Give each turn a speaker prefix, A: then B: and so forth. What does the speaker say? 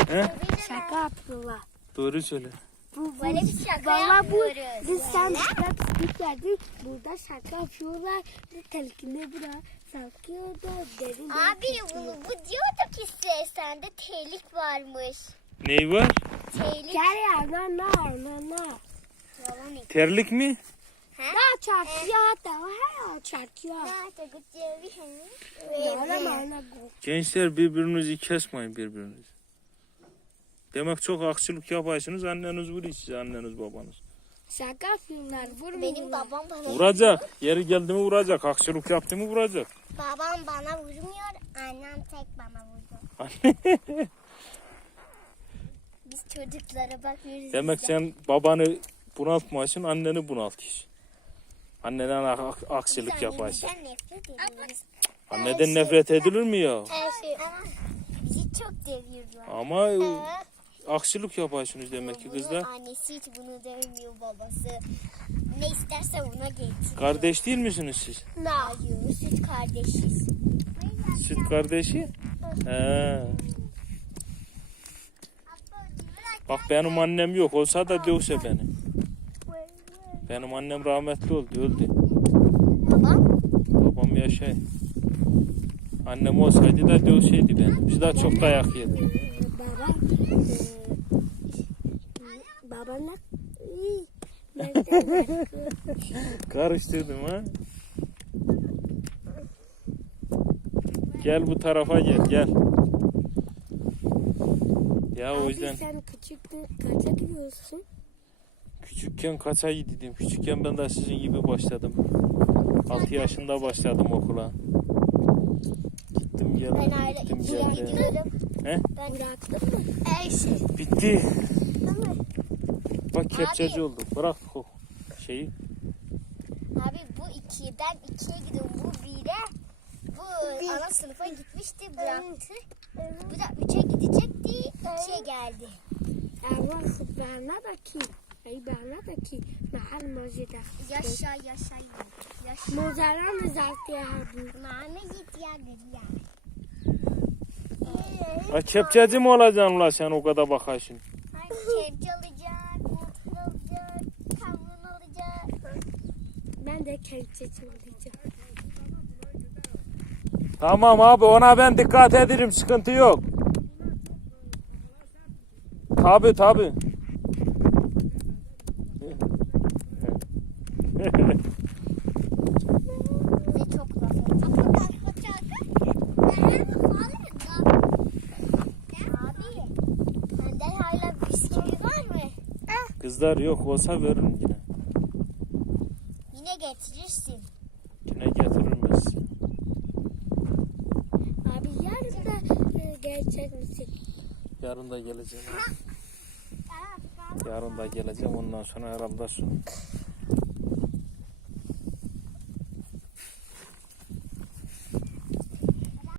A: He?
B: Şaka yapıyorlar.
A: Doğru söyle.
C: Böyle bir şaka
B: Valla bu
C: yapıyoruz.
B: biz sen bisiklet verdik. Burada şaka yapıyorlar. Telkinde bura sarkıyordu. Derin
C: Abi bu diyordu ki sende telik varmış.
A: Ney var?
C: Telik.
B: Gel ya na.
C: Yalan iki.
A: Terlik mi?
B: Na çarkıyor da her çarkıyor.
C: Nerede gidiyor bir
B: Yalan
A: Gençler birbirinizi kesmeyin birbirinizi. Demek çok aksilik yapıyorsunuz. Anneniz vuruyor size, anneniz babanız.
B: Şaka yapıyorlar. Vurmuyorlar.
C: Benim babam bana
A: Vuracak. Yeri geldi mi vuracak. Aksilik yaptı mı vuracak.
C: Babam bana vurmuyor, annem tek bana vurdu. Biz çocuklara bakıyoruz.
A: Demek
C: işte.
A: sen babanı bunaltma için anneni bunaltıyorsun. Anneden aksilik
C: Biz
A: yaparsın.
C: annemizden nefret ediyoruz.
A: Anneden nefret edilir mi ya?
C: Her şey. Bizi çok seviyorlar.
A: Ama aksilik yaparsınız demek ki
C: Bunun
A: kızlar.
C: annesi hiç bunu dövmüyor, babası. Ne isterse ona getiriyor.
A: Kardeş değil misiniz siz?
C: Ne yapıyoruz? Süt kardeşiz.
A: Süt kardeşi? He. Bak benim annem yok. Olsa da dövse beni. Benim annem rahmetli oldu. Öldü.
C: Babam?
A: Babam yaşay. Annem olsaydı da dövseydi beni. Biz daha çok dayak yedik.
B: Babanla
A: Karıştırdım ha. Gel bu tarafa gel. Ya o yüzden
B: sen küçüktün kaça gidiyorsun?
A: küçükken kaça gidiyordum? Küçükken ben de sizin gibi başladım. 6 yaşında başladım okula. Gittim
C: Ben
A: geldim.
C: aile
A: Gittim
C: ikiye
A: geldim.
C: gidiyorum.
A: He?
C: Ben bıraktım mı? Her şey.
A: Bitti. Bak kepçeci olduk. Bıraktık o şeyi.
C: Abi bu ben ikiye gidiyorum. Bu bire. Bu ana sınıfa gitmişti, bıraktı. Bu da üçe gidecekti, ikiye geldi.
B: Allah Berna'daki Berna'daki mahal mojida.
C: Yaşa.
B: Mozaran zaten abi.
C: Nane git ya dedi ya.
A: Ha kepçeci mi olacaksın la sen o kadar bakarsın?
C: Kepçe alacak, motor alacak, kamyon alacak.
B: Ben de kepçe çalacağım.
A: Tamam abi ona ben dikkat ederim sıkıntı yok. Tabi.
C: Bize çok laf ediyor. Abi, bende hala bisküvi var mı?
A: Kızlar yok olsa veririm yine.
C: Yine getirirsin.
A: Yine getirilmez.
B: Abi yarın da gelecek misin?
A: Yarın da geleceğim. Yarın da geleceğim ondan sonra herhalde